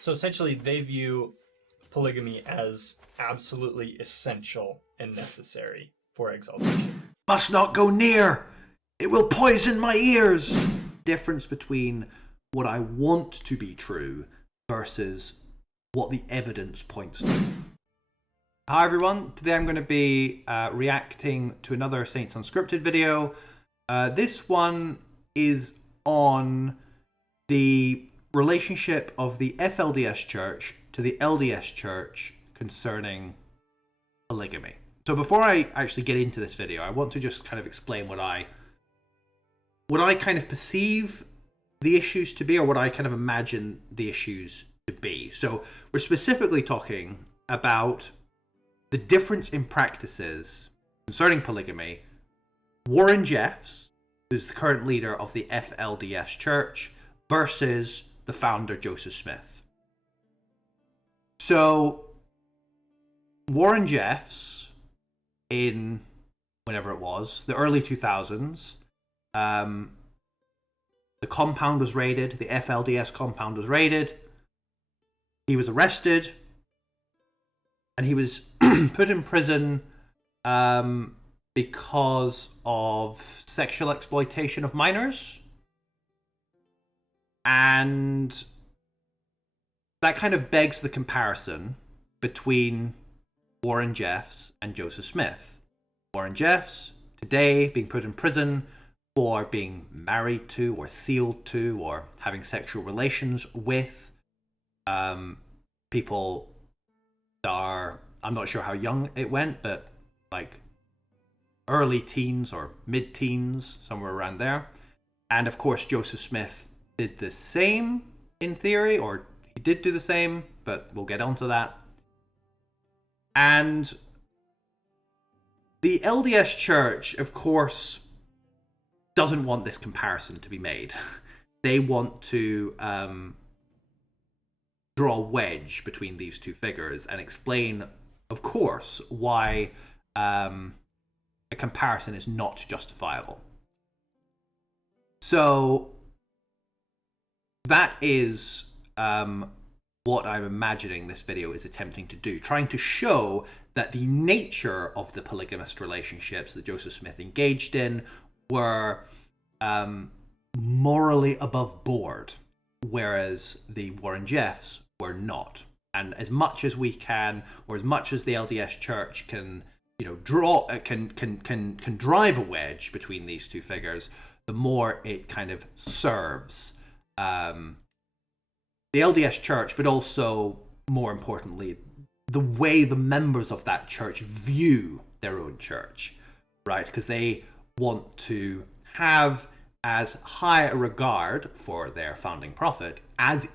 So essentially, they view polygamy as absolutely essential and necessary for exaltation. Must not go near. It will poison my ears. Difference between what I want to be true versus what the evidence points to. Hi everyone, today I'm going to be reacting to another Saints Unscripted video. This one is on the relationship of the FLDS Church to the LDS Church concerning polygamy. So before I actually get into this video, I want to just kind of explain what I kind of perceive the issues to be, or what I kind of imagine the issues to be. So we're specifically talking about the difference in practices concerning polygamy. Warren Jeffs, who's the current leader of the FLDS Church, versus the founder Joseph Smith. So Warren Jeffs, in whenever it was, the early 2000s, the compound was raided, the FLDS compound was raided, he was arrested, and he was put in prison because of sexual exploitation of minors. And that kind of begs the comparison between Warren Jeffs and Joseph Smith. Warren Jeffs, today, being put in prison for being married to or sealed to or having sexual relations with people that are, I'm not sure how young it went, but like early teens or mid-teens, somewhere around there. And of course, Joseph Smith did the same in theory, or he did do the same, but we'll get onto that. And the LDS Church, of course, doesn't want this comparison to be made. They want to draw a wedge between these two figures and explain, of course, why a comparison is not justifiable. So that is what I'm imagining this video is attempting to do, trying to show that the nature of the polygamist relationships that Joseph Smith engaged in were morally above board, whereas the Warren Jeffs were not. And as much as we can, or as much as the LDS Church can, you know, can drive a wedge between these two figures, the more it kind of serves the LDS Church, but also, more importantly, the way the members of that church view their own church, right? Because they want to have as high a regard for their founding prophet as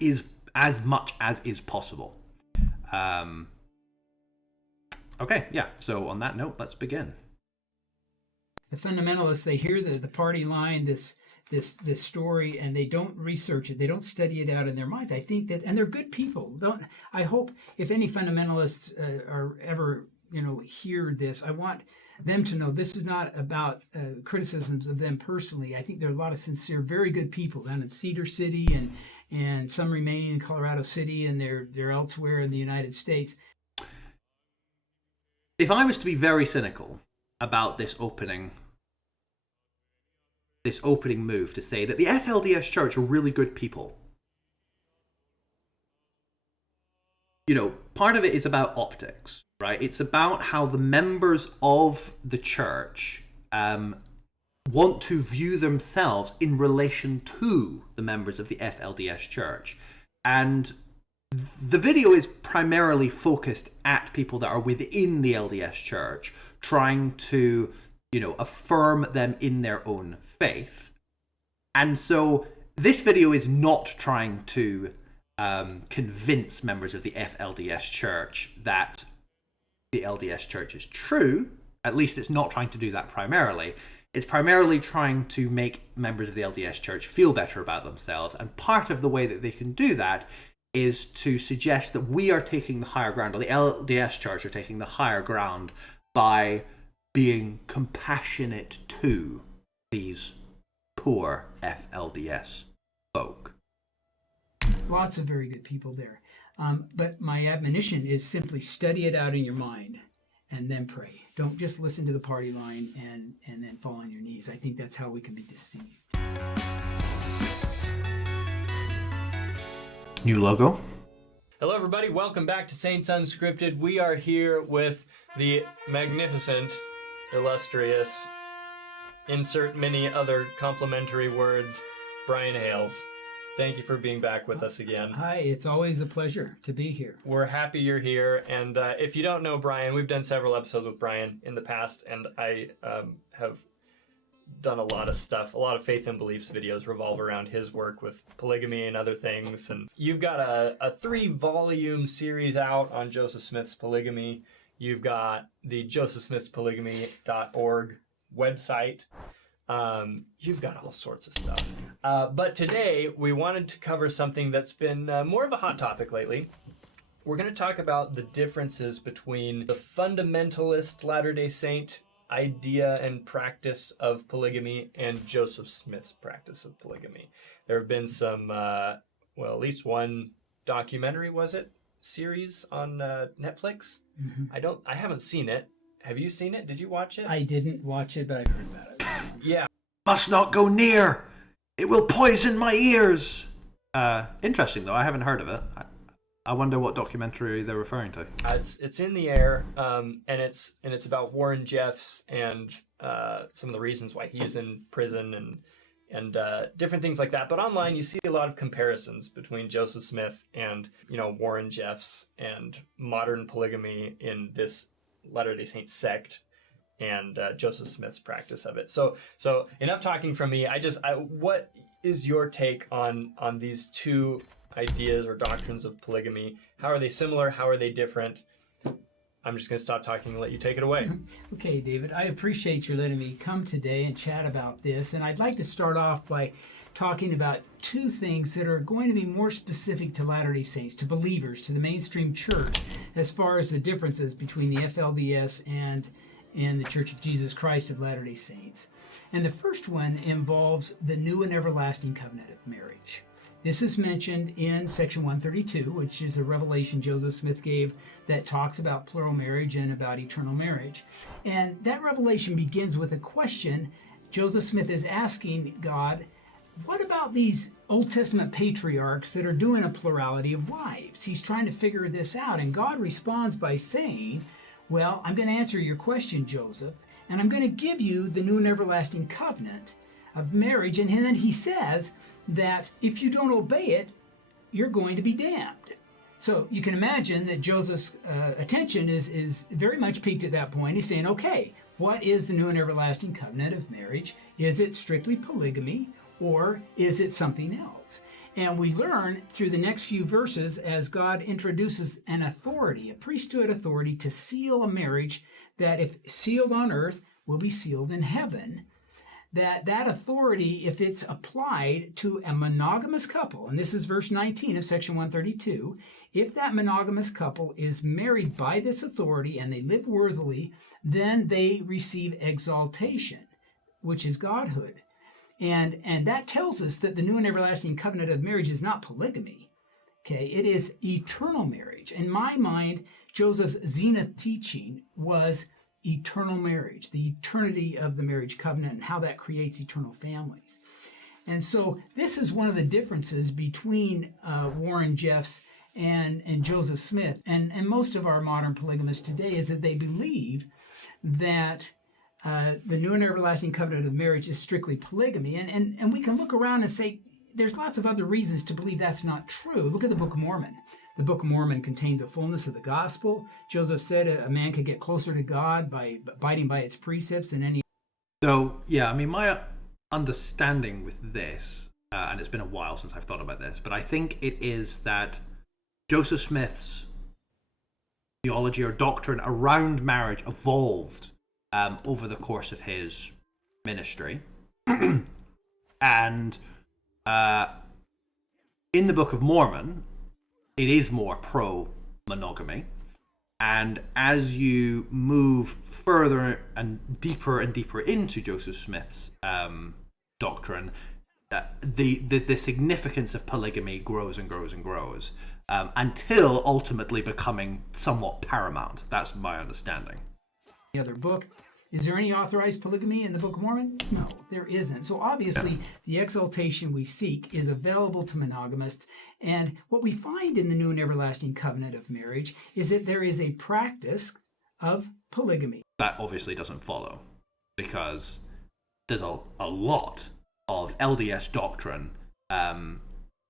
much as is possible. Okay, yeah. So on that note, let's begin. The fundamentalists, they hear the party line, this story, and they don't research it. They don't study it out in their minds. I think that, and they're good people. I hope if any fundamentalists are ever, hear this, I want them to know this is not about criticisms of them personally. I think there are a lot of sincere, very good people down in Cedar City, and some remain in Colorado City, and they're elsewhere in the United States. If I was to be very cynical about this opening move to say that the FLDS Church are really good people, part of it is about optics, right? It's about how the members of the church want to view themselves in relation to the members of the FLDS Church. And the video is primarily focused at people that are within the LDS Church, trying to, affirm them in their own faith. And so this video is not trying to convince members of the FLDS Church that the LDS Church is true. At least it's not trying to do that primarily. It's primarily trying to make members of the LDS Church feel better about themselves. And part of the way that they can do that is to suggest that we are taking the higher ground, or the LDS Church are taking the higher ground by being compassionate to these poor FLDS folk. Lots of very good people there. But my admonition is simply study it out in your mind and then pray. Don't just listen to the party line and then fall on your knees. I think that's how we can be deceived. New logo. Hello, everybody. Welcome back to Saints Unscripted. We are here with the magnificent, illustrious, insert many other complimentary words, Brian Hales. Thank you for being back with us again. Hi, it's always a pleasure to be here. We're happy you're here. And if you don't know Brian, we've done several episodes with Brian in the past, and I have done a lot of stuff. A lot of faith and beliefs videos revolve around his work with polygamy and other things. And you've got a 3-volume series out on Joseph Smith's polygamy. You've got the josephsmithspolygamy.org website. You've got all sorts of stuff. But today we wanted to cover something that's been more of a hot topic lately. We're going to talk about the differences between the fundamentalist Latter-day Saint idea and practice of polygamy and Joseph Smith's practice of polygamy. There have been some, at least one documentary, was it? Series on Netflix? Mm-hmm. I haven't seen it. Have you seen it? Did you watch it? I didn't watch it, but I've heard about it. Yeah. Must not go near. It will poison my ears. Interesting though. I haven't heard of it. I wonder what documentary they're referring to. It's in the air, and it's about Warren Jeffs and some of the reasons why he's in prison and different things like that. But online, you see a lot of comparisons between Joseph Smith and Warren Jeffs and modern polygamy in this Latter-day Saint sect and Joseph Smith's practice of it. So enough talking from me. What is your take on these two ideas or doctrines of polygamy? How are they similar? How are they different? I'm just going to stop talking and let you take it away. Okay, David, I appreciate you letting me come today and chat about this. And I'd like to start off by talking about two things that are going to be more specific to Latter-day Saints, to believers, to the mainstream church, as far as the differences between the FLDS and the Church of Jesus Christ of Latter-day Saints. And the first one involves the new and everlasting covenant of marriage. This is mentioned in section 132, which is a revelation Joseph Smith gave that talks about plural marriage and about eternal marriage. And that revelation begins with a question. Joseph Smith is asking God, what about these Old Testament patriarchs that are doing a plurality of wives? He's trying to figure this out. And God responds by saying, well, I'm going to answer your question, Joseph, and I'm going to give you the new and everlasting covenant of marriage. And then he says that if you don't obey it, you're going to be damned. So you can imagine that Joseph's attention is very much peaked at that point. He's saying, okay, what is the new and everlasting covenant of marriage? Is it strictly polygamy, or is it something else? And we learn through the next few verses as God introduces an authority, a priesthood authority to seal a marriage that if sealed on earth will be sealed in heaven. That authority, if it's applied to a monogamous couple, and this is verse 19 of section 132, if that monogamous couple is married by this authority and they live worthily, then they receive exaltation, which is godhood. And that tells us that the new and everlasting covenant of marriage is not polygamy. Okay, it is eternal marriage. In my mind, Joseph's zenith teaching was eternal marriage, the eternity of the marriage covenant and how that creates eternal families. And so this is one of the differences between Warren Jeffs and Joseph Smith and most of our modern polygamists today, is that they believe that the new and everlasting covenant of marriage is strictly polygamy. And we can look around and say, there's lots of other reasons to believe that's not true. Look at the Book of Mormon. The Book of Mormon contains a fullness of the gospel. Joseph said a man could get closer to God by abiding by its precepts than any. So, yeah, I mean, my understanding with this, and it's been a while since I've thought about this, but I think it is that Joseph Smith's theology or doctrine around marriage evolved over the course of his ministry. And in the Book of Mormon, it is more pro-monogamy. And as you move further and deeper into Joseph Smith's doctrine, the significance of polygamy grows and grows and grows until ultimately becoming somewhat paramount. That's my understanding. The other book. Is there any authorized polygamy in the Book of Mormon? No, there isn't. So obviously, the exaltation we seek is available to monogamists. And what we find in the New and Everlasting Covenant of Marriage is that there is a practice of polygamy. That obviously doesn't follow, because there's a lot of LDS doctrine,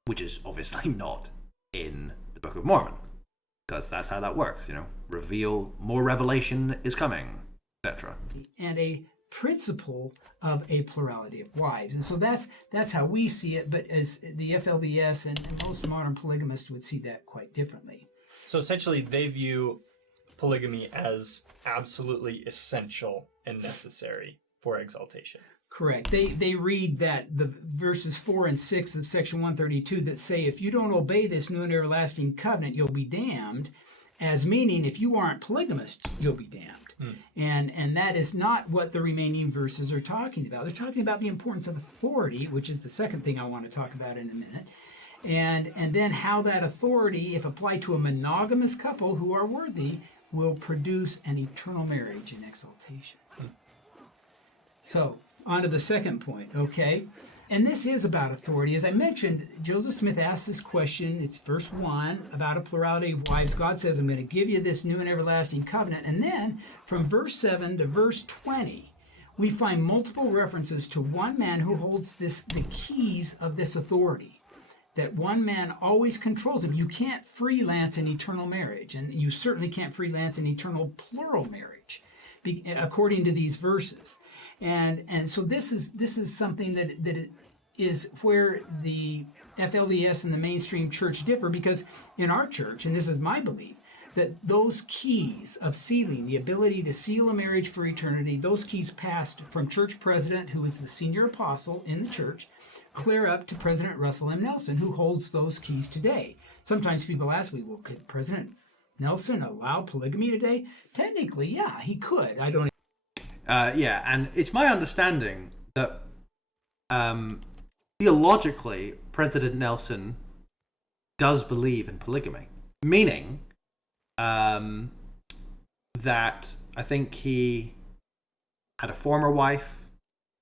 which is obviously not in the Book of Mormon, because that's how that works, more revelation is coming, etc. And a principle of a plurality of wives. And so that's how we see it, but as the FLDS and most modern polygamists would see that quite differently. So essentially they view polygamy as absolutely essential and necessary for exaltation. Correct. They read that the verses 4 and 6 of section 132 that say, if you don't obey this new and everlasting covenant, you'll be damned, as meaning if you aren't polygamist, you'll be damned. And that is not what the remaining verses are talking about. They're talking about the importance of authority, which is the second thing I want to talk about in a minute. And then how that authority, if applied to a monogamous couple who are worthy, will produce an eternal marriage in exaltation. So, on to the second point, okay? And this is about authority. As I mentioned, Joseph Smith asked this question. It's verse 1 about a plurality of wives. God says, I'm going to give you this new and everlasting covenant. And then from verse 7 to verse 20, we find multiple references to one man who holds the keys of this authority. That one man always controls it. You can't freelance an eternal marriage, and you certainly can't freelance an eternal plural marriage, according to these verses. And so this is something that is where the FLDS and the mainstream church differ, because in our church, and this is my belief, that those keys of sealing, the ability to seal a marriage for eternity, those keys passed from church president, who is the senior apostle in the church, clear up to President Russell M. Nelson, who holds those keys today. Sometimes people ask me, well, could President Nelson allow polygamy today? Technically, yeah, he could. I don't. And it's my understanding that theologically, President Nelson does believe in polygamy, meaning that I think he had a former wife.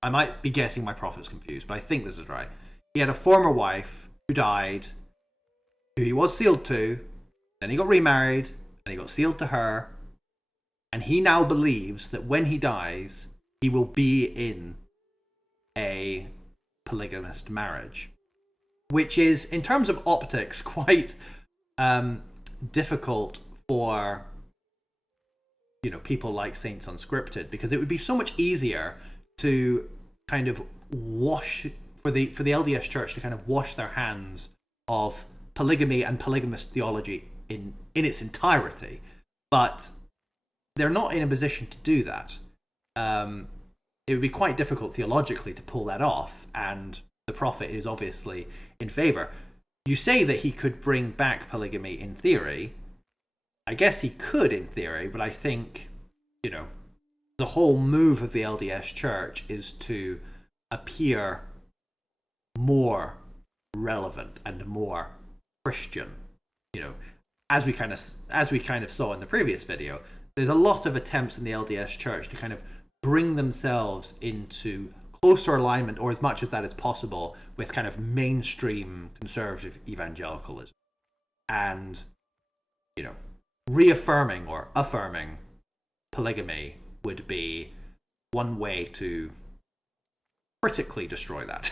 I might be getting my prophets confused, but I think this is right. He had a former wife who died, who he was sealed to, then he got remarried, and he got sealed to her, and he now believes that when he dies, he will be in a polygamist marriage, which is, in terms of optics, quite difficult for people like Saints Unscripted, because it would be so much easier to kind of wash for the LDS Church to kind of wash their hands of polygamy and polygamist theology in its entirety, but they're not in a position to do that. It would be quite difficult theologically to pull that off, and the prophet is obviously in favor. You say that he could bring back polygamy in theory. I guess he could in theory, but I think, the whole move of the LDS Church is to appear more relevant and more Christian. As we kind of saw in the previous video, there's a lot of attempts in the LDS Church to kind of bring themselves into closer alignment, or as much as that is possible, with kind of mainstream conservative evangelicalism. And, reaffirming or affirming polygamy would be one way to critically destroy that.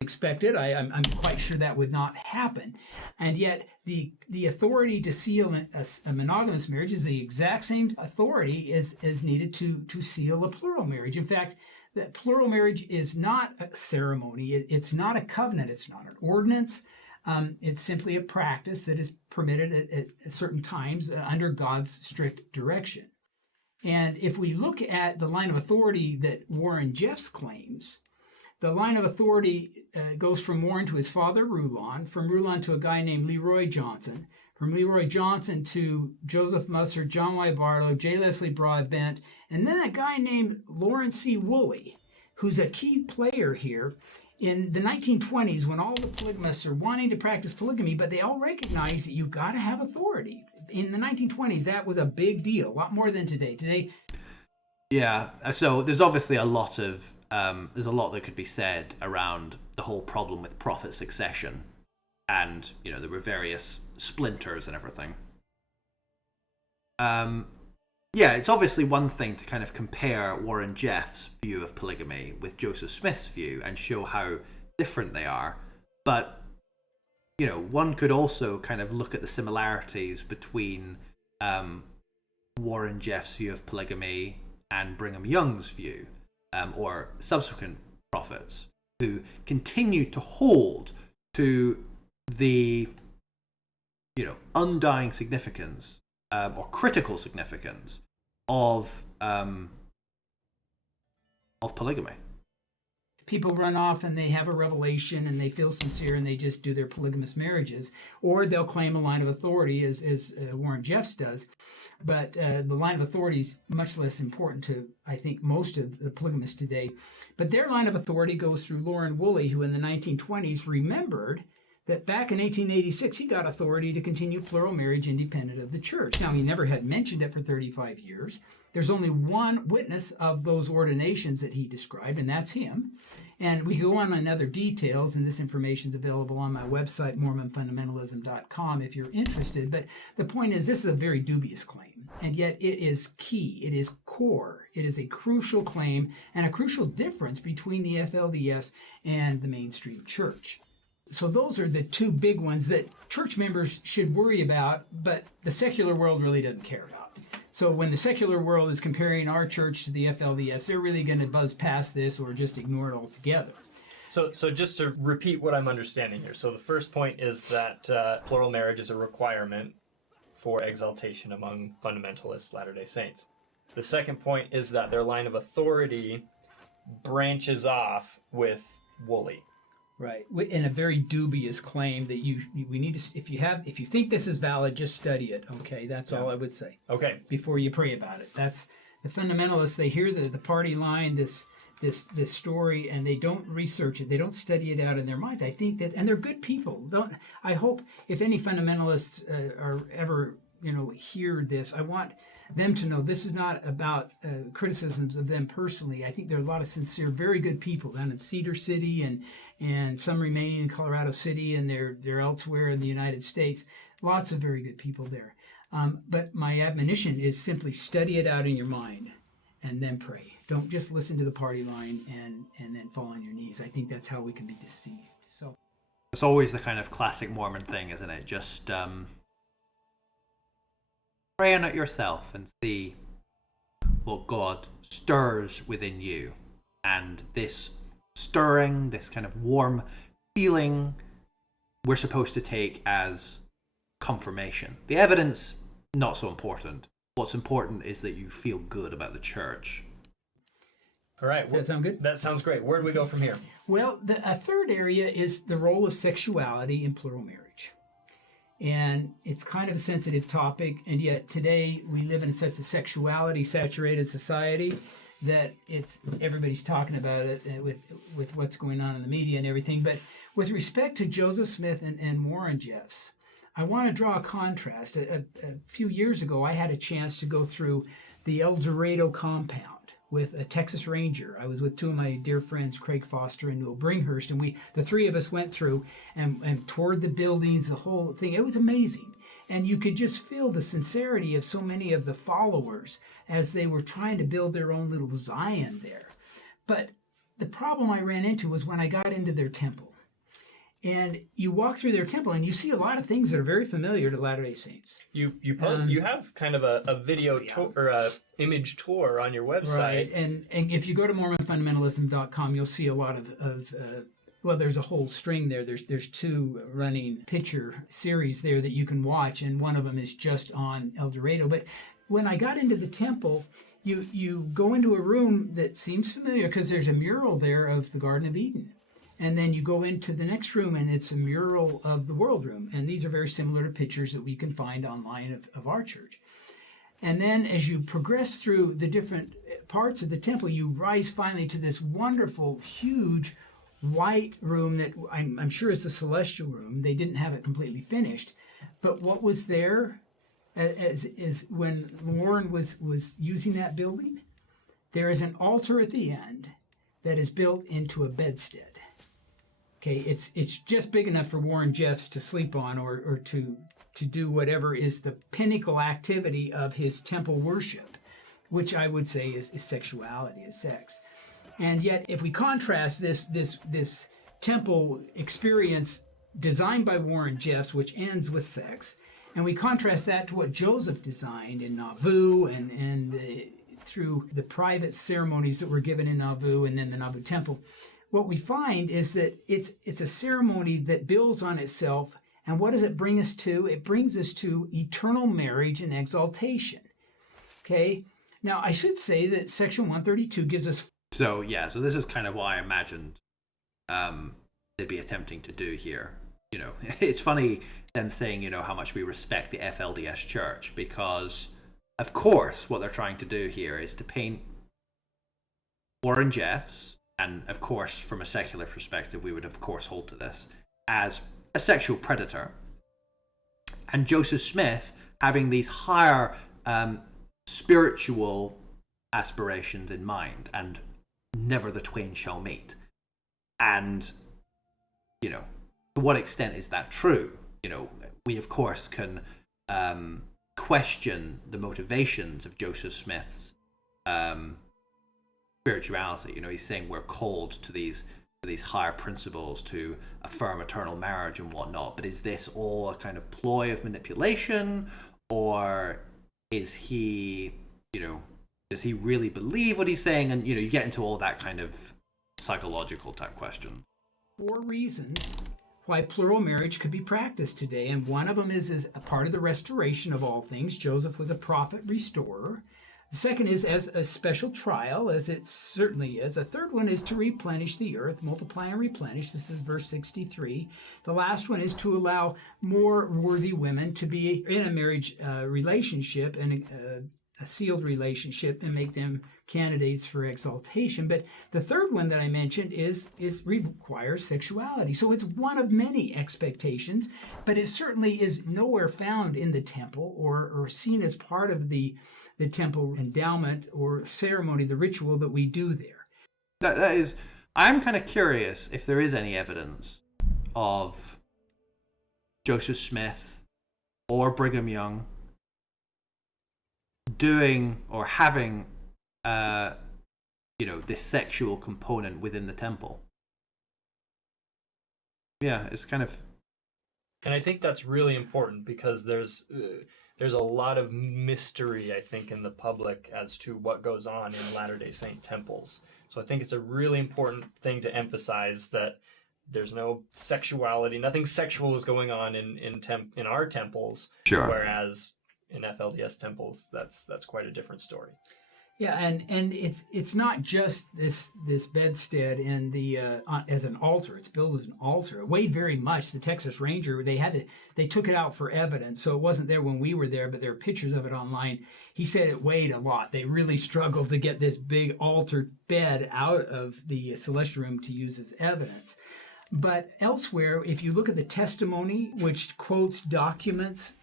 Expected. I'm quite sure that would not happen. And yet the authority to seal a monogamous marriage is the exact same authority as needed to seal a plural marriage. In fact, that plural marriage is not a ceremony. It's not a covenant. It's not an ordinance. It's simply a practice that is permitted at certain times under God's strict direction. And if we look at the line of authority that Warren Jeffs claims, the line of authority goes from Warren to his father, Rulon, from Rulon to a guy named Leroy Johnson, from Leroy Johnson to Joseph Musser, John Y. Barlow, J. Leslie Broadbent, and then a guy named Lawrence C. Woolley, who's a key player here. in the 1920s, when all the polygamists are wanting to practice polygamy, but they all recognize that you've got to have authority. In the 1920s, that was a big deal, a lot more than today. Today, yeah. So there's obviously a lot that could be said around the whole problem with prophet succession, and there were various splinters and everything. Yeah, it's obviously one thing to kind of compare Warren Jeff's view of polygamy with Joseph Smith's view and show how different they are. But, one could also kind of look at the similarities between Warren Jeff's view of polygamy and Brigham Young's view, or subsequent prophets, who continue to hold to the, undying significance or critical significance of polygamy. people run off and they have a revelation and they feel sincere and they just do their polygamous marriages, or they'll claim a line of authority, as Warren Jeffs does. But the line of authority is much less important to, I think, most of the polygamists today. But their line of authority goes through Loren Woolley, who in the 1920s remembered that back in 1886, he got authority to continue plural marriage independent of the church. Now, he never had mentioned it for 35 years. There's only one witness of those ordinations that he described, and that's him. And we go on other details, and this information is available on my website, MormonFundamentalism.com, if you're interested. But the point is, this is a very dubious claim, and yet it is key. It is core. It is a crucial claim and a crucial difference between the FLDS and the mainstream church. So those are the two big ones that church members should worry about, but the secular world really doesn't care about. So when the secular world is comparing our church to the FLDS, they're really going to buzz past this or just ignore it altogether. So just to repeat what I'm understanding here. So the first point is that plural marriage is a requirement for exaltation among fundamentalist Latter-day Saints. The second point is that their line of authority branches off with Woolley. Right, in a very dubious claim that we need to. If you think this is valid, just study it. Okay, that's all I would say. Okay, before you pray about it. That's the fundamentalists. They hear the party line, this story, and they don't research it. They don't study it out in their minds. I think that, and they're good people. I hope if any fundamentalists are ever hear this, I want them to know this is not about criticisms of them personally. I think there are a lot of sincere, very good people down in Cedar City and some remaining in Colorado City, and they're elsewhere in the United States. Lots of very good people there. But my admonition is simply study it out in your mind and then pray. Don't just listen to the party line and then fall on your knees. I think that's how we can be deceived. So it's always the kind of classic Mormon thing, isn't it? Just pray on it yourself and see what God stirs within you. And this stirring, this kind of warm feeling, we're supposed to take as confirmation. The evidence, not so important. What's important is that you feel good about the church. All right. Does that sound good? That sounds great. Where do we go from here? Well, a third area is the role of sexuality in plural marriage. And it's kind of a sensitive topic, and yet today we live in such a sexuality-saturated society that everybody's talking about it with what's going on in the media and everything. But with respect to Joseph Smith and Warren Jeffs, I want to draw a contrast. A few years ago, I had a chance to go through the El Dorado compound with a Texas Ranger. I was with two of my dear friends, Craig Foster and Noel Bringhurst, and the three of us went through and toured the buildings, the whole thing. It was amazing. And you could just feel the sincerity of so many of the followers as they were trying to build their own little Zion there. But the problem I ran into was when I got into their temple. And you walk through their temple and you see a lot of things that are very familiar to Latter-day Saints. You have kind of a video tour or a image tour on your website. Right, and if you go to MormonFundamentalism.com, you'll see a lot of well, there's a whole string there. There's two running picture series there that you can watch, and one of them is just on El Dorado. But when I got into the temple, you go into a room that seems familiar because there's a mural there of the Garden of Eden. And then you go into the next room, and it's a mural of the World Room. And these are very similar to pictures that we can find online of our church. And then as you progress through the different parts of the temple, you rise finally to this wonderful, huge white room that I'm sure is the celestial room. They didn't have it completely finished, but what was there is when Warren was using that building, there is an altar at the end that is built into a bedstead. Okay, it's just big enough for Warren Jeffs to sleep on or to do whatever is the pinnacle activity of his temple worship, which I would say is sexuality, is sex. And yet, if we contrast this temple experience designed by Warren Jeffs, which ends with sex, and we contrast that to what Joseph designed in Nauvoo and through the private ceremonies that were given in Nauvoo and then the Nauvoo Temple, what we find is that it's a ceremony that builds on itself. And what does it bring us to? It brings us to eternal marriage and exaltation. Okay? Now, I should say that Section 132 gives us... So this is kind of what I imagined they'd be attempting to do here. You know, it's funny them saying, you know, how much we respect the FLDS Church, because, of course, what they're trying to do here is to paint Warren Jeffs, and, of course, from a secular perspective, we would, of course, hold to this, as a sexual predator, and Joseph Smith having these higher spiritual aspirations in mind, and never the twain shall meet. And, you know, to what extent is that true? You know, we, of course, can question the motivations of Joseph Smith's spirituality. You know, he's saying we're called to these higher principles to affirm eternal marriage and whatnot, but is this all a kind of ploy of manipulation, or is he, you know, does he really believe what he's saying? And, you know, you get into all that kind of psychological type question. 4 reasons why plural marriage could be practiced today, and one of them is a part of the restoration of all things. Joseph was a prophet restorer. The second is as a special trial, as it certainly is. A third one is to replenish the earth, multiply and replenish. This is verse 63. The last one is to allow more worthy women to be in a marriage relationship and a sealed relationship and make them candidates for exaltation. But the third one that I mentioned is requires sexuality. So it's one of many expectations, but it certainly is nowhere found in the temple or seen as part of the temple endowment or ceremony, the ritual that we do there. That is, I'm kind of curious if there is any evidence of Joseph Smith or Brigham Young doing or having you know, this sexual component within the temple. Yeah, it's kind of... And I think that's really important because there's a lot of mystery, I think, in the public as to what goes on in Latter-day Saint temples. So I think it's a really important thing to emphasize that there's no sexuality, nothing sexual is going on in our temples. Sure. Whereas in FLDS temples, that's quite a different story. Yeah, and it's not just this bedstead and the as an altar. It's built as an altar. It weighed very much. The Texas Ranger, they took it out for evidence, so it wasn't there when we were there, but there are pictures of it online. He said it weighed a lot. They really struggled to get this big altar bed out of the celestial room to use as evidence. But elsewhere, if you look at the testimony, which quotes documents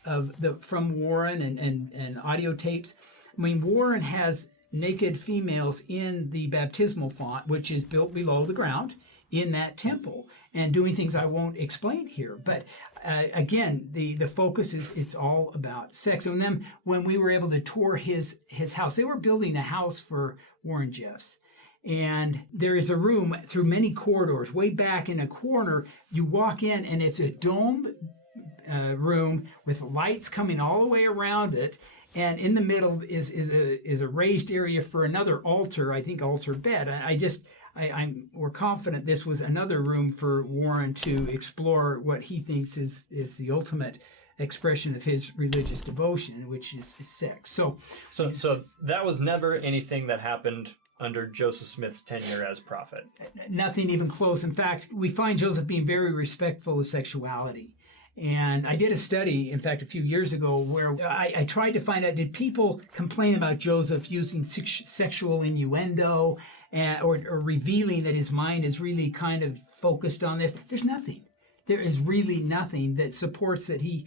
from Warren and audio tapes, I mean, Warren has naked females in the baptismal font, which is built below the ground in that temple, and doing things I won't explain here. But again, the focus is it's all about sex. And then when we were able to tour his house, they were building a house for Warren Jeffs. And there is a room through many corridors. Way back in a corner, you walk in and it's a domed room with lights coming all the way around it. And in the middle is a raised area for another altar, I think altar bed. We're confident this was another room for Warren to explore what he thinks is the ultimate expression of his religious devotion, which is sex. So that was never anything that happened under Joseph Smith's tenure as prophet. Nothing even close. In fact, we find Joseph being very respectful of sexuality. And I did a study, in fact, a few years ago, where I tried to find out, did people complain about Joseph using sexual innuendo or revealing that his mind is really kind of focused on this. There's nothing. There is really nothing that supports that he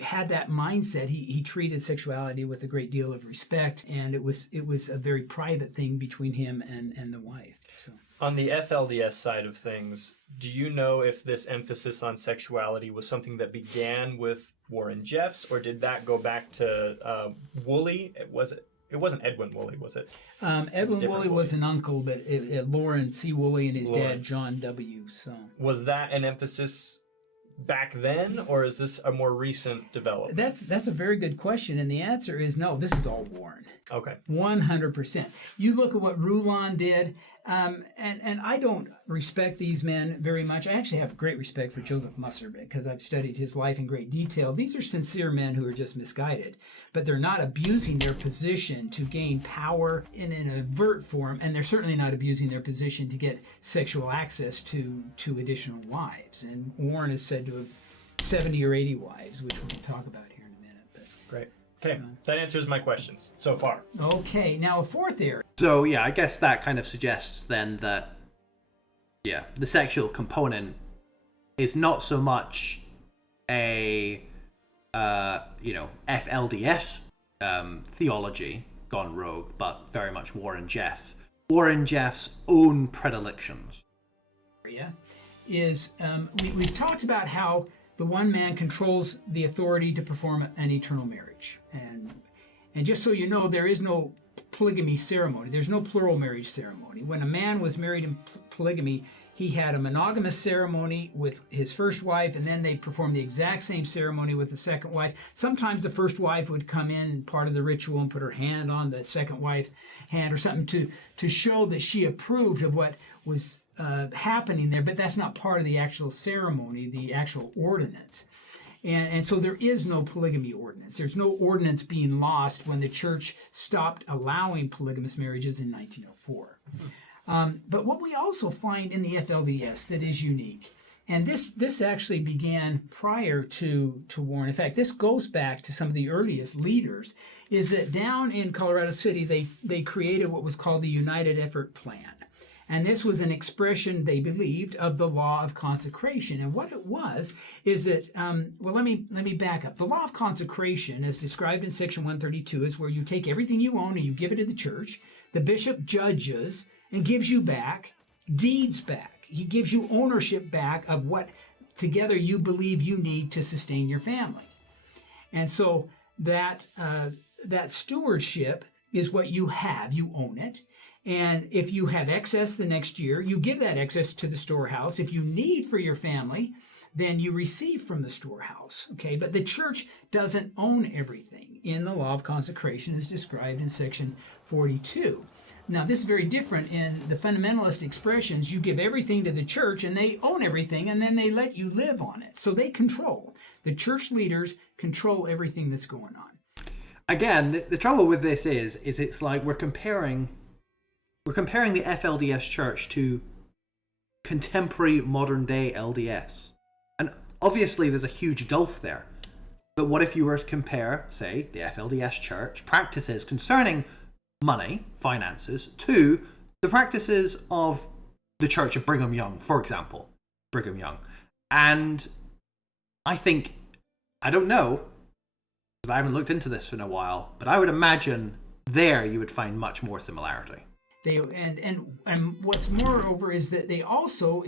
had that mindset. He treated sexuality with a great deal of respect, and it was a very private thing between him and the wife. So. On the FLDS side of things, do you know if this emphasis on sexuality was something that began with Warren Jeffs, or did that go back to Woolley? It wasn't Edwin Woolley, was it? Edwin Woolley was an uncle, but Lauren C. Woolley and his Lauren. dad, John W. So Was that an emphasis back then, or is this a more recent development? that's a very good question, and the answer is no. This is all Warren. Okay. 100%. You look at what Rulon did, and I don't respect these men very much. I actually have great respect for Joseph Musser because I've studied his life in great detail. These are sincere men who are just misguided, but they're not abusing their position to gain power in an overt form, and they're certainly not abusing their position to get sexual access to additional wives. And Warren is said to have 70 or 80 wives, which we'll talk about here in a minute. But, Great. Okay, that answers my questions so far. okay, now a fourth area. So yeah, I guess that kind of suggests then that the sexual component is not so much a FLDS theology gone rogue, but very much Warren Jeff's own predilections. Is we've talked about how the one man controls the authority to perform an eternal marriage, and just so you know, there is no polygamy ceremony. There's no plural marriage ceremony. When a man was married in polygamy, he had a monogamous ceremony with his first wife, and then they performed the exact same ceremony with the second wife. Sometimes the first wife would come in part of the ritual and put her hand on the second wife's hand or something to show that she approved of what was happening there, but that's not part of the actual ceremony, the actual ordinance. And so there is no polygamy ordinance. There's no ordinance being lost when the church stopped allowing polygamous marriages in 1904. But what we also find in the FLDS that is unique, and this actually began prior to Warren. In fact, this goes back to some of the earliest leaders, is that down in Colorado City, they created what was called the United Effort Plan. And this was an expression, they believed, of the law of consecration. And what it was is that, let me back up. The law of consecration, as described in section 132, is where you take everything you own and you give it to the church. The bishop judges and gives you back deeds back. He gives you ownership back of what together you believe you need to sustain your family. And so that stewardship is what you have. You own it. And if you have excess the next year, you give that excess to the storehouse. If you need for your family, then you receive from the storehouse. Okay, but the church doesn't own everything in the law of consecration as described in section 42. Now, this is very different in the fundamentalist expressions. You give everything to the church and they own everything and then they let you live on it. So they control. The church leaders control everything that's going on. Again, the trouble with this is it's like we're comparing the FLDS church to contemporary modern day LDS. And obviously there's a huge gulf there. But what if you were to compare, say, the FLDS church practices concerning money, finances, to the practices of the Church of Brigham Young, for example. Brigham Young. And I don't know, because I haven't looked into this in a while, but I would imagine there you would find much more similarity. And what's moreover is that they also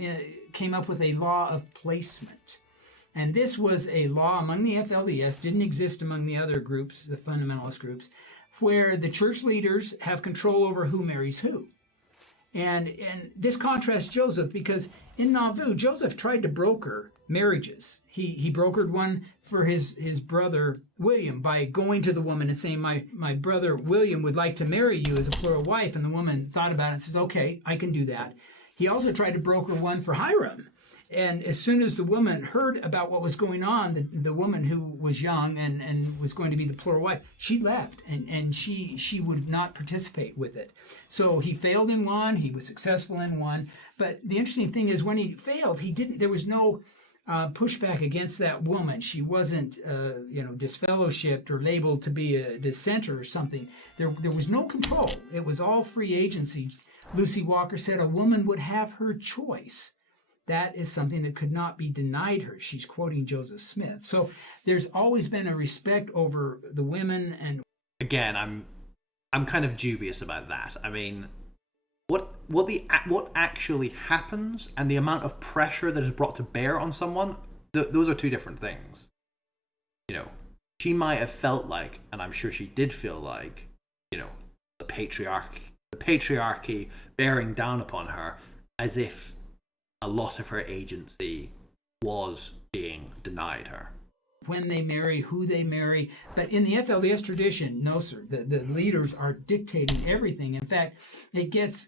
came up with a law of placement. And this was a law among the FLDS, didn't exist among the other groups, the fundamentalist groups, where the church leaders have control over who marries who. And this contrasts Joseph, because in Nauvoo, Joseph tried to broker marriages. He brokered one for his brother William by going to the woman and saying, my brother William would like to marry you as a plural wife. And the woman thought about it and says, okay, I can do that. He also tried to broker one for Hiram. And as soon as the woman heard about what was going on, the woman who was young and was going to be the plural wife, she left and she would not participate with it. So he failed in one, he was successful in one. But the interesting thing is when he failed, there was no pushback against that woman. She wasn't, disfellowshipped or labeled to be a dissenter or something. There was no control. It was all free agency Lucy Walker said a woman would have her choice. That is something that could not be denied her. She's quoting Joseph Smith. So there's always been a respect over the women. And again, I'm kind of dubious about that. I mean, what actually happens and the amount of pressure that is brought to bear on someone, those are two different things. You know, she might have felt like, and I'm sure she did feel like, you know, the patriarchy bearing down upon her, as if a lot of her agency was being denied her. When they marry, who they marry. But in the FLDS tradition, no, sir. The leaders are dictating everything. In fact, it gets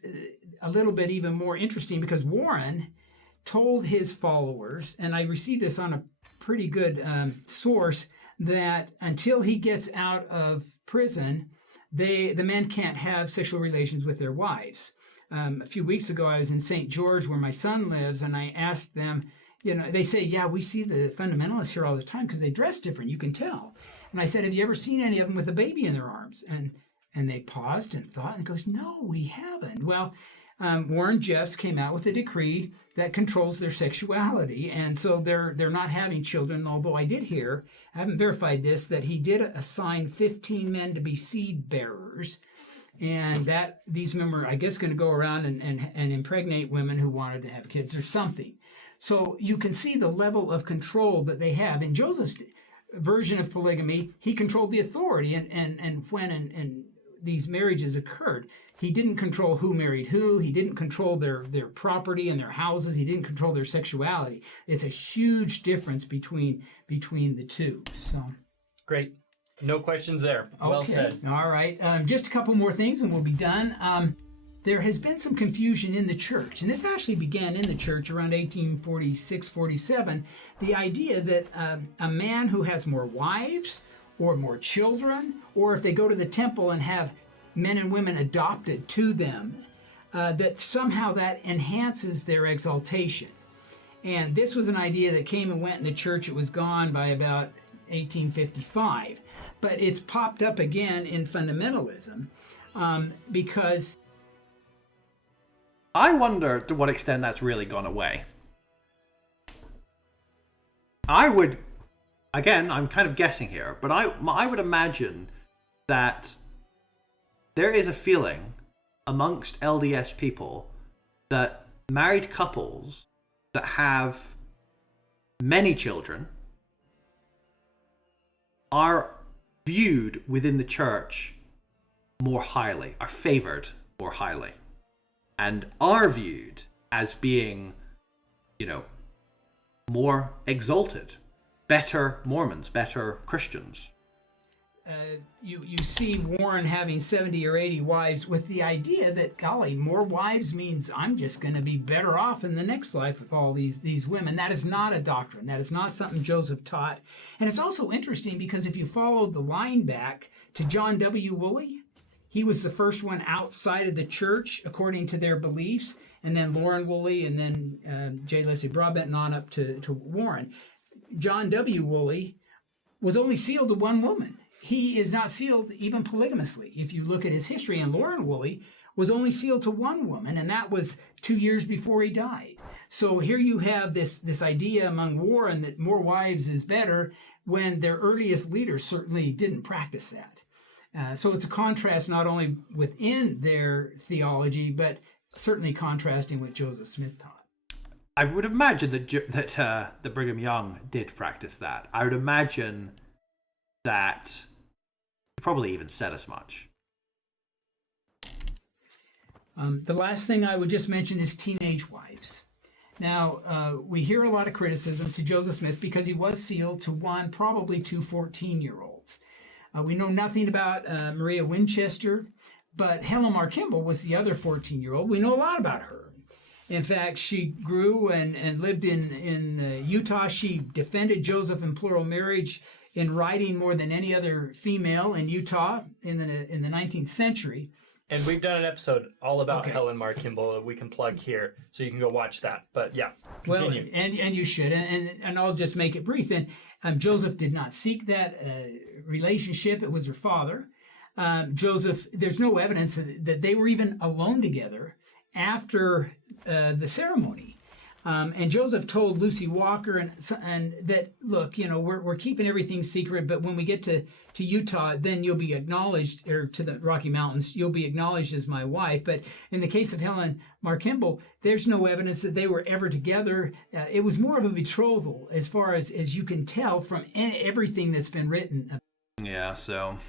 a little bit even more interesting because Warren told his followers, and I received this on a pretty good source, that until he gets out of prison, the men can't have sexual relations with their wives. A few weeks ago, I was in St. George where my son lives, and I asked them, you know, they say, yeah, we see the fundamentalists here all the time because they dress different, you can tell. And I said, have you ever seen any of them with a baby in their arms? And they paused and thought and goes, no, we haven't. Well, Warren Jeffs came out with a decree that controls their sexuality, and so they're not having children, although I did hear, I haven't verified this, that he did assign 15 men to be seed bearers, and that these men were, I guess, going to go around and impregnate women who wanted to have kids or something. So you can see the level of control that they have. In Joseph's version of polygamy, he controlled the authority, and when these marriages occurred, he didn't control who married who. He didn't control their property and their houses. He didn't control their sexuality. It's a huge difference between the two. So Great. No questions there. Well said. All right. Just a couple more things and we'll be done. There has been some confusion in the church, and this actually began in the church around 1846-47, the idea that a man who has more wives or more children, or if they go to the temple and have men and women adopted to them, that somehow that enhances their exaltation. And this was an idea that came and went in the church. It was gone by about 1855. But it's popped up again in fundamentalism because... I wonder to what extent that's really gone away. I would, again, I'm kind of guessing here, but I would imagine that there is a feeling amongst LDS people that married couples that have many children are viewed within the church more highly, are favored more highly, and are viewed as being, you know, more exalted, better Mormons, better Christians. You see Warren having 70 or 80 wives with the idea that, golly, more wives means I'm just going to be better off in the next life with all these women. That is not a doctrine. That is not something Joseph taught. And it's also interesting because if you follow the line back to John W. Woolley, he was the first one outside of the church, according to their beliefs, and then Lauren Woolley, and then J. Leslie Broadbent, and on up to Warren. John W. Woolley was only sealed to one woman. He is not sealed even polygamously. If you look at his history, and Lauren Woolley was only sealed to one woman, and that was 2 years before he died. So here you have this idea among Warren that more wives is better, when their earliest leaders certainly didn't practice that. So it's a contrast not only within their theology, but certainly contrasting what Joseph Smith taught. I would imagine that the Brigham Young did practice that. I would imagine that he probably even said as much. The last thing I would just mention is teenage wives. Now, we hear a lot of criticism to Joseph Smith because he was sealed to one, probably two 14-year-olds. We know nothing about Maria Winchester, but Helen Mar Kimball was the other 14-year-old. We know a lot about her. In fact, she grew and lived in Utah. She defended Joseph in plural marriage in writing more than any other female in Utah in the 19th century. And we've done an episode all about Helen Mar Kimball that we can plug here, so you can go watch that. But yeah, continue. Well, and you should, and I'll just make it brief. And Joseph did not seek that relationship. It was her father. Joseph, there's no evidence that they were even alone together. after the ceremony. And Joseph told Lucy Walker and that, look, we're keeping everything secret, but when we get to Utah, then you'll be acknowledged, or to the Rocky Mountains, you'll be acknowledged as my wife. But in the case of Helen Markimball, there's no evidence that they were ever together. It was more of a betrothal, as far as you can tell from everything that's been written. Yeah, so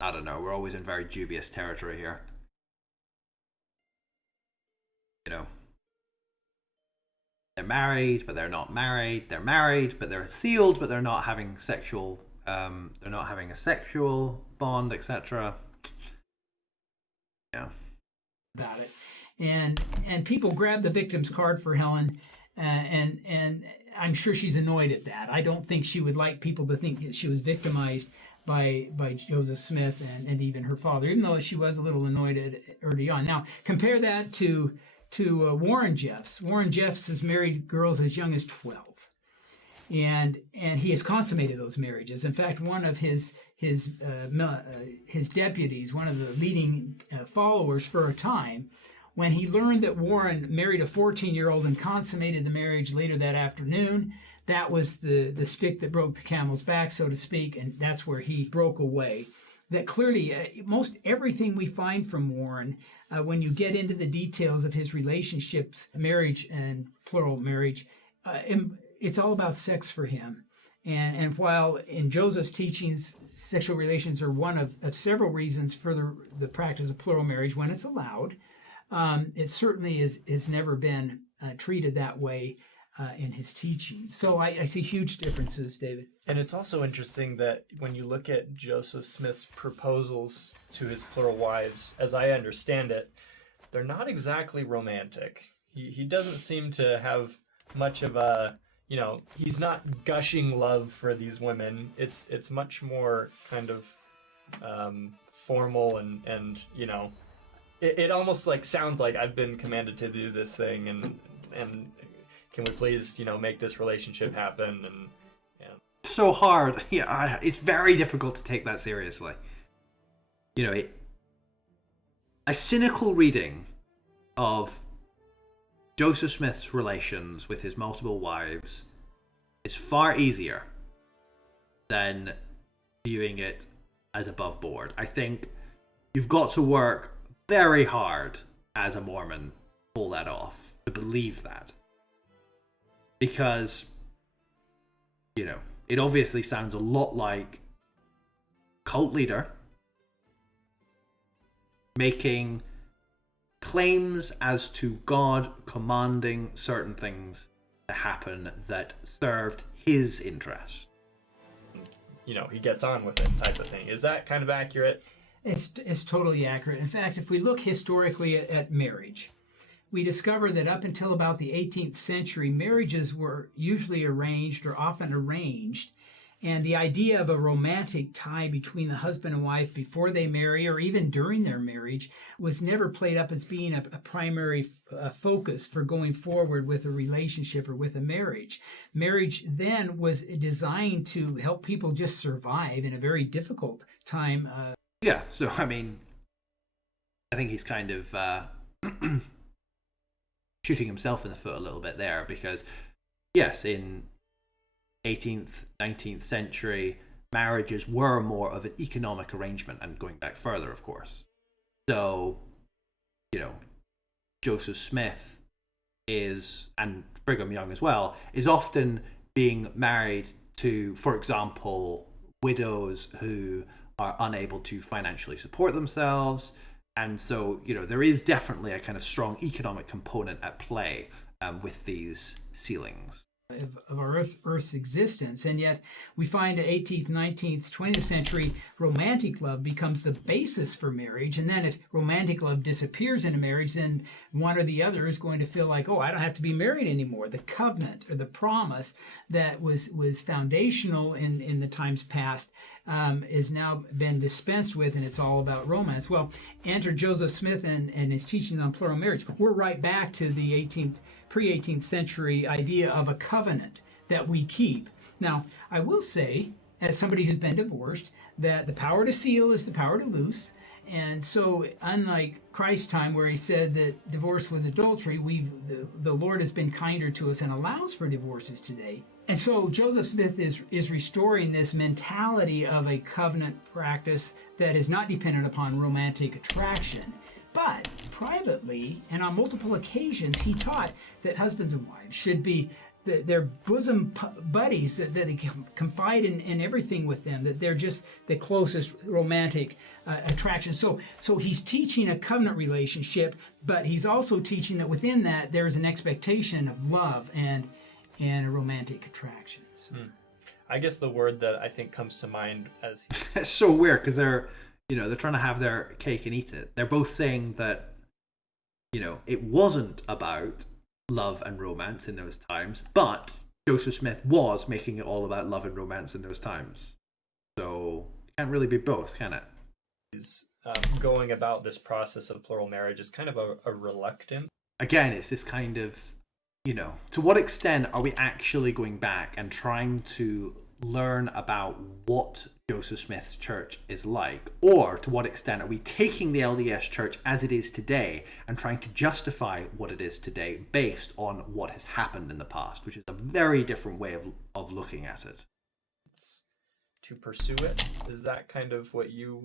I don't know. We're always in very dubious territory here. They're married, but they're not married. They're married, but they're sealed, but they're not having sexual. They're not having a sexual bond, etc. Yeah. About it, and people grab the victim's card for Helen, and I'm sure she's annoyed at that. I don't think she would like people to think that she was victimized by Joseph Smith and even her father, even though she was a little annoyed early on. Now compare that to Warren Jeffs. Warren Jeffs has married girls as young as 12, and he has consummated those marriages. In fact, one of his deputies, one of the leading followers for a time, when he learned that Warren married a 14-year-old and consummated the marriage later that afternoon, that was the stick that broke the camel's back, so to speak, and that's where he broke away. That clearly, most everything we find from Warren, when you get into the details of his relationships, marriage and plural marriage, it's all about sex for him. And while in Joseph's teachings, sexual relations are one of several reasons for the practice of plural marriage when it's allowed, it certainly is never been treated that way in his teachings. So I see huge differences, David. And it's also interesting that when you look at Joseph Smith's proposals to his plural wives, as I understand it, they're not exactly romantic. He doesn't seem to have much of a, he's not gushing love for these women. It's much more kind of formal and it almost like sounds like I've been commanded to do this thing and can we please, make this relationship happen? And so hard. Yeah, it's very difficult to take that seriously. A cynical reading of Joseph Smith's relations with his multiple wives is far easier than viewing it as above board. I think you've got to work very hard as a Mormon to pull that off, to believe that. Because, it obviously sounds a lot like a cult leader making claims as to God commanding certain things to happen that served his interest. He gets on with it type of thing. Is that kind of accurate? It's totally accurate. In fact, if we look historically at marriage, we discover that up until about the 18th century, marriages were usually arranged or often arranged. And the idea of a romantic tie between the husband and wife before they marry or even during their marriage was never played up as being a primary focus for going forward with a relationship or with a marriage. Marriage then was designed to help people just survive in a very difficult time. Yeah, so I think he's kind of shooting himself in the foot a little bit there, because yes, in 18th, 19th century, marriages were more of an economic arrangement, and going back further, of course. So, Joseph Smith is, and Brigham Young as well, is often being married to, for example, widows who are unable to financially support themselves. And so, there is definitely a kind of strong economic component at play with these sealings. Of our Earth's existence, and yet we find in 18th, 19th, 20th century romantic love becomes the basis for marriage, and then if romantic love disappears in a marriage, then one or the other is going to feel like, I don't have to be married anymore. The covenant or the promise that was foundational in the times past is now been dispensed with, and it's all about romance. Well, enter Joseph Smith and his teachings on plural marriage. We're right back to the pre-18th century idea of a covenant that we keep. Now, I will say, as somebody who's been divorced, that the power to seal is the power to loose, And so, unlike Christ's time, where he said that divorce was adultery, the Lord has been kinder to us and allows for divorces today. And so, Joseph Smith is restoring this mentality of a covenant practice that is not dependent upon romantic attraction. But privately and on multiple occasions, he taught that husbands and wives should be their bosom buddies, that they confide in everything with them, that they're just the closest romantic attraction. So he's teaching a covenant relationship, but he's also teaching that within that there's an expectation of love and a romantic attraction. So. I guess the word that I think comes to mind as it's so weird because they're trying to have their cake and eat it. They're both saying that it wasn't about love and romance in those times, but Joseph Smith was making it all about love and romance in those times. So it can't really be both, can it? is going about this process of plural marriage is kind of a reluctant. Again, it's this kind of, to what extent are we actually going back and trying to learn about what Joseph Smith's church is like, or to what extent are we taking the LDS church as it is today and trying to justify what it is today based on what has happened in the past, which is a very different way of looking at it. To pursue it, is that kind of what you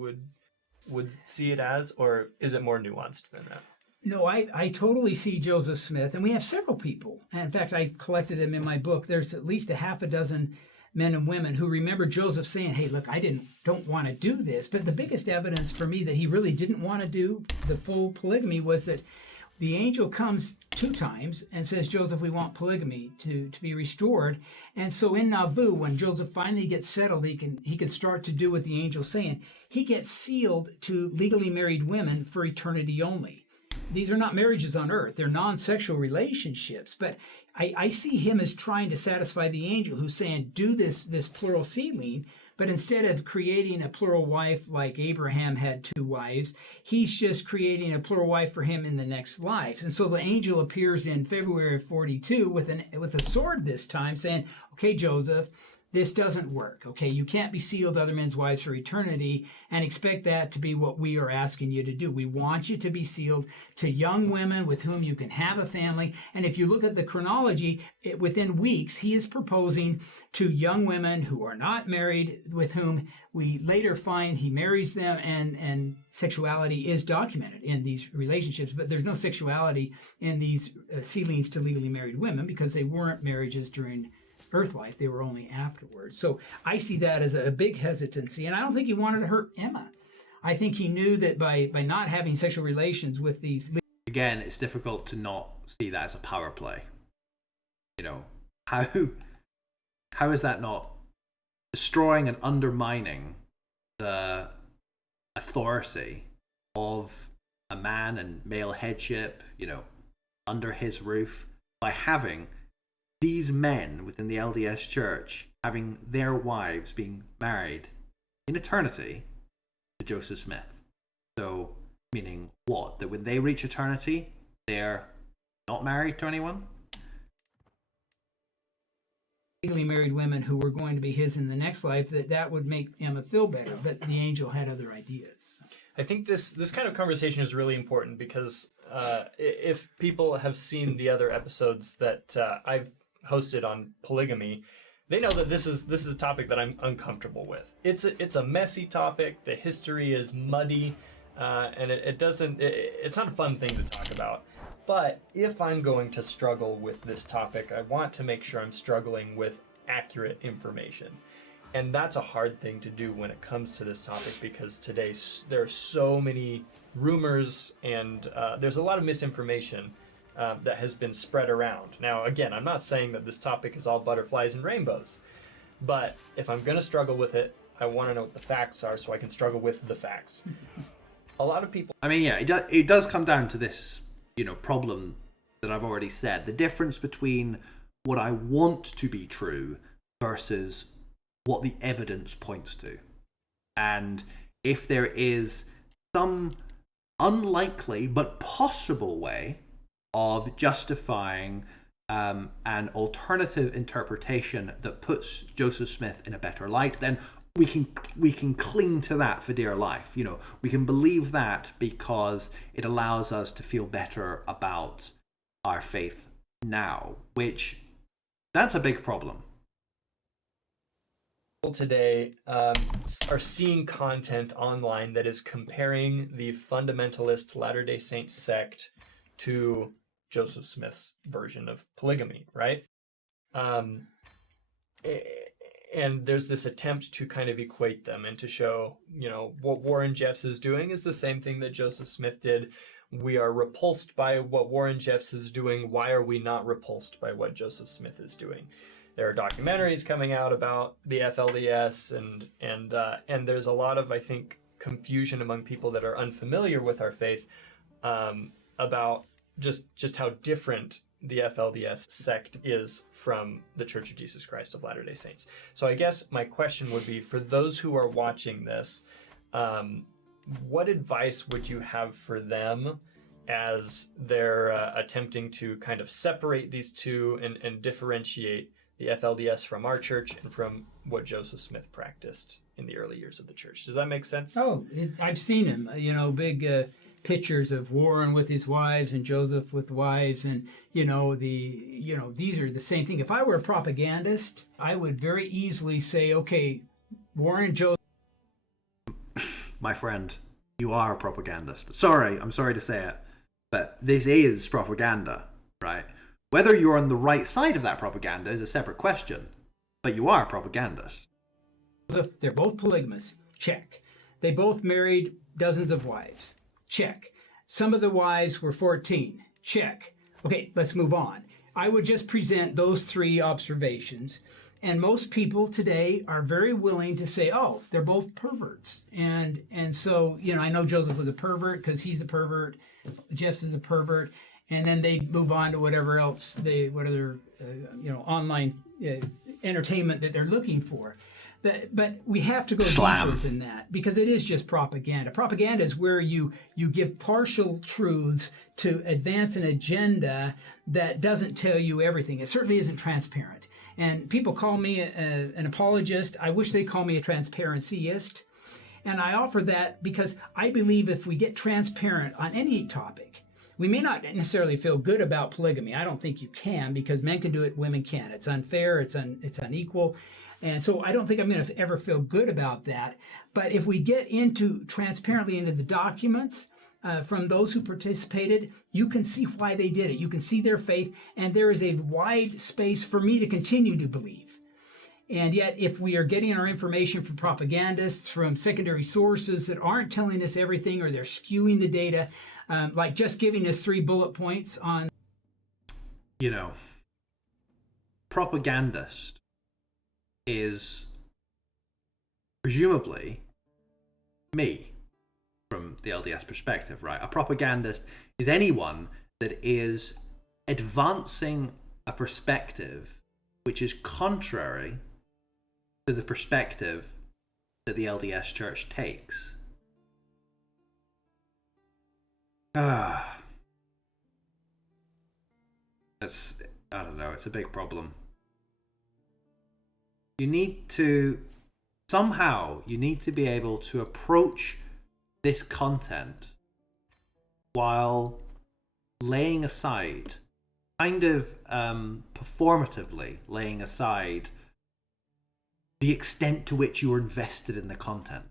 would see it as, or is it more nuanced than that? No, I totally see Joseph Smith, and we have several people. And in fact, I collected them in my book. There's at least a half a dozen men and women who remember Joseph saying, hey, look, I don't want to do this. But the biggest evidence for me that he really didn't want to do the full polygamy was that the angel comes 2 times and says, Joseph, we want polygamy to be restored. And so in Nauvoo, when Joseph finally gets settled, he can start to do what the angel's saying. He gets sealed to legally married women for eternity only. These are not marriages on earth. They're non-sexual relationships. But I see him as trying to satisfy the angel who's saying, do this plural seedling. But instead of creating a plural wife like Abraham had 2 wives, he's just creating a plural wife for him in the next life. And so the angel appears in February of 42 with a sword this time saying, okay, Joseph, this doesn't work. Okay, you can't be sealed to other men's wives for eternity and expect that to be what we are asking you to do. We want you to be sealed to young women with whom you can have a family. And if you look at the chronology, within weeks, he is proposing to young women who are not married, with whom we later find he marries them, and sexuality is documented in these relationships. But there's no sexuality in these sealings to legally married women because they weren't marriages during earth life. They were only afterwards. So I see that as a big hesitancy, and I don't think he wanted to hurt Emma. I think he knew that by not having sexual relations with these... Again, it's difficult to not see that as a power play. How is that not destroying and undermining the authority of a man and male headship, under his roof, by having these men within the LDS church having their wives being married in eternity to Joseph Smith? So, meaning what? That when they reach eternity, they're not married to anyone? Legally married women who were going to be his in the next life, that would make Emma feel better, but the angel had other ideas. I think this kind of conversation is really important because if people have seen the other episodes that I've hosted on polygamy, they know that this is a topic that I'm uncomfortable with. It's a messy topic. The history is muddy, and it's not a fun thing to talk about. But if I'm going to struggle with this topic, I want to make sure I'm struggling with accurate information. And that's a hard thing to do when it comes to this topic, because today there are so many rumors and there's a lot of misinformation that has been spread around. Now, again, I'm not saying that this topic is all butterflies and rainbows, but if I'm going to struggle with it, I want to know what the facts are so I can struggle with the facts. A lot of people... I mean, yeah, it does come down to this, problem that I've already said. The difference between what I want to be true versus what the evidence points to. And if there is some unlikely but possible way of justifying an alternative interpretation that puts Joseph Smith in a better light, then we can cling to that for dear life. You know, we can believe that because it allows us to feel better about our faith now, which that's a big problem. Today are seeing content online that is comparing the fundamentalist Latter-day Saint sect to Joseph Smith's version of polygamy, right? And there's this attempt to kind of equate them and to show, you know, what Warren Jeffs is doing is the same thing that Joseph Smith did. We are repulsed by what Warren Jeffs is doing. Why are we not repulsed by what Joseph Smith is doing? There are documentaries coming out about the FLDS, and there's a lot of, I think, confusion among people that are unfamiliar with our faith about just how different the FLDS sect is from the Church of Jesus Christ of Latter-day Saints. So I guess my question would be, for those who are watching this, what advice would you have for them as they're attempting to kind of separate these two and differentiate the FLDS from our church and from what Joseph Smith practiced in the early years of the church? Does that make sense? Oh, I've seen him, you know, big pictures of Warren with his wives and Joseph with wives, and these are the same thing. If I were a propagandist, I would very easily say, okay, Warren, Joseph. My friend, you are a propagandist. I'm sorry to say it, but this is propaganda, right? Whether you're on the right side of that propaganda is a separate question, but you are a propagandist. They're both polygamous. Check. They both married dozens of wives. Check. Some of the wives were 14. Check. Okay, let's move on. I would just present those three observations. And most people today are very willing to say, oh, they're both perverts. And so, you know, I know Joseph was a pervert because he's a pervert. Jeff's is a pervert. And then they move on to whatever else online entertainment that they're looking for. But we have to go deeper than that, because it is just propaganda. Propaganda is where you give partial truths to advance an agenda that doesn't tell you everything. It certainly isn't transparent. And people call me an apologist. I wish they call me a transparencyist. And I offer that because I believe if we get transparent on any topic, we may not necessarily feel good about polygamy. I don't think you can, because men can do it, women can't. It's unfair, it's unequal. And so I don't think I'm going to ever feel good about that. But if we get transparently into the documents from those who participated, you can see why they did it. You can see their faith, and there is a wide space for me to continue to believe. And yet, if we are getting our information from propagandists, from secondary sources that aren't telling us everything, or they're skewing the data, like just giving us 3 bullet points on... You know, propagandist is presumably me from the LDS perspective, right? A propagandist is anyone that is advancing a perspective which is contrary to the perspective that the LDS Church takes. I don't know, it's a big problem. You need to be able to approach this content while laying aside, kind of performatively laying aside, the extent to which you're invested in the content.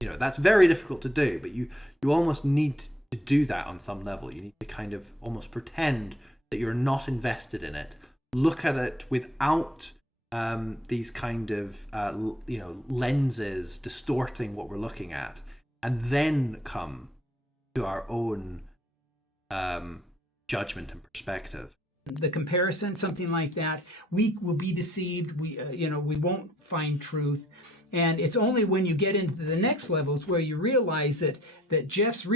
You know, that's very difficult to do, but you almost need to do that on some level. You need to kind of almost pretend that you're not invested in it. Look at it without these kind of lenses distorting what we're looking at, and then come to our own judgment and perspective. The comparison, something like that, we will be deceived. We won't find truth. And it's only when you get into the next levels where you realize that Jeff's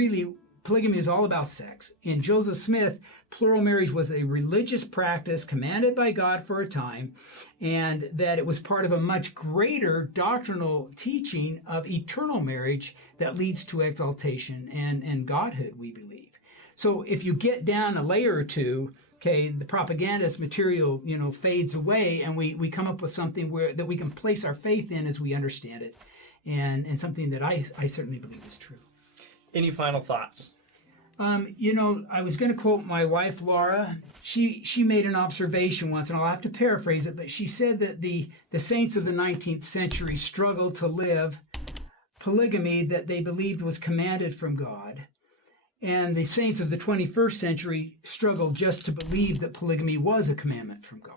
polygamy is all about sex. In Joseph Smith, plural marriage was a religious practice commanded by God for a time, and that it was part of a much greater doctrinal teaching of eternal marriage that leads to exaltation and godhood, we believe. So if you get down a layer or two, okay, the propagandist material, fades away, and we come up with something that we can place our faith in as we understand it, and something that I certainly believe is true. Any final thoughts? I was going to quote my wife, Laura. She made an observation once, and I'll have to paraphrase it, but she said that the saints of the 19th century struggled to live polygamy that they believed was commanded from God. And the saints of the 21st century struggled just to believe that polygamy was a commandment from God.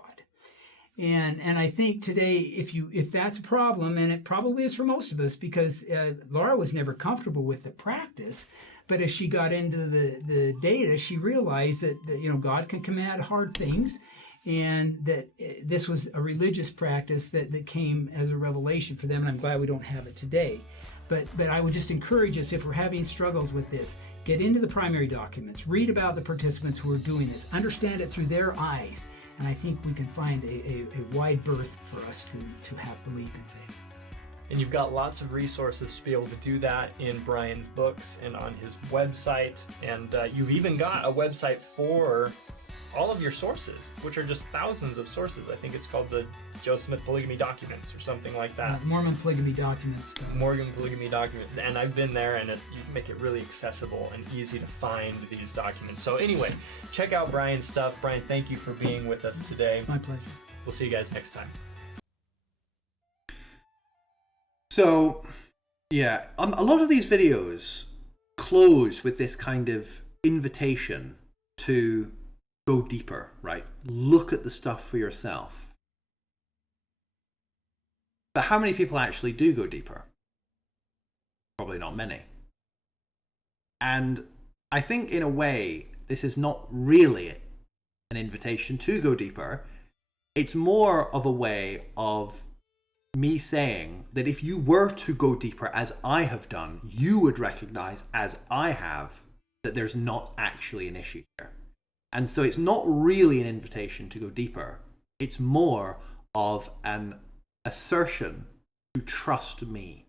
And I think today, if that's a problem, and it probably is for most of us, because Laura was never comfortable with the practice, but as she got into the data, she realized that God can command hard things, and that this was a religious practice that came as a revelation for them, and I'm glad we don't have it today. But I would just encourage us, if we're having struggles with this, get into the primary documents, read about the participants who are doing this, understand it through their eyes, and I think we can find a wide berth for us to have belief in faith. And you've got lots of resources to be able to do that in Brian's books and on his website. And you've even got a website for all of your sources, which are just thousands of sources. I think it's called the Joe Smith Polygamy Documents or something like that. Mormon Polygamy Documents. Mormon Polygamy Documents. And I've been there, and you make it really accessible and easy to find these documents. So anyway, check out Brian's stuff. Brian, thank you for being with us today. It's my pleasure. We'll see you guys next time. So, yeah, a lot of these videos close with this kind of invitation to go deeper, right? Look at the stuff for yourself. But how many people actually do go deeper? Probably not many. And I think in a way, this is not really an invitation to go deeper. It's more of a way of me saying that if you were to go deeper as I have done, you would recognize, as I have, that there's not actually an issue here. And so it's not really an invitation to go deeper. It's more of an assertion to trust me.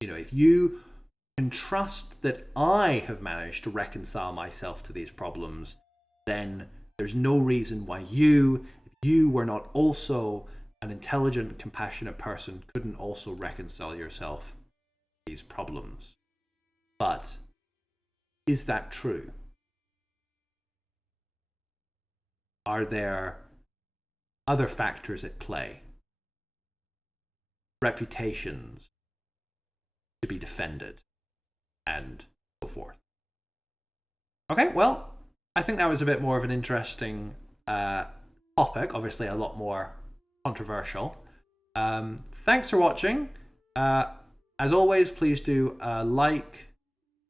If you can trust that I have managed to reconcile myself to these problems, then there's no reason why if you were not also an intelligent, compassionate person, couldn't also reconcile yourself to these problems. But is that true? Are there other factors at play? Reputations to be defended, and so forth. Okay, well, I think that was a bit more of an interesting topic, obviously a lot more controversial. Thanks for watching. As always, please do like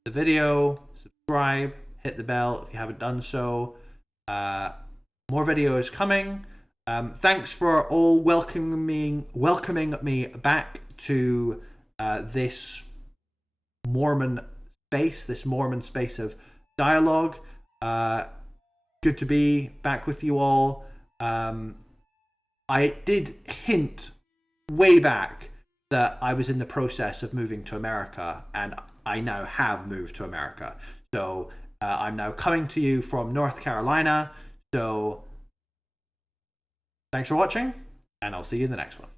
the video, subscribe, hit the bell if you haven't done so. More videos coming. Thanks for all welcoming me back to this Mormon space of dialogue. Good to be back with you all. I did hint way back that I was in the process of moving to America, and I now have moved to America. So I'm now coming to you from North Carolina. So thanks for watching, and I'll see you in the next one.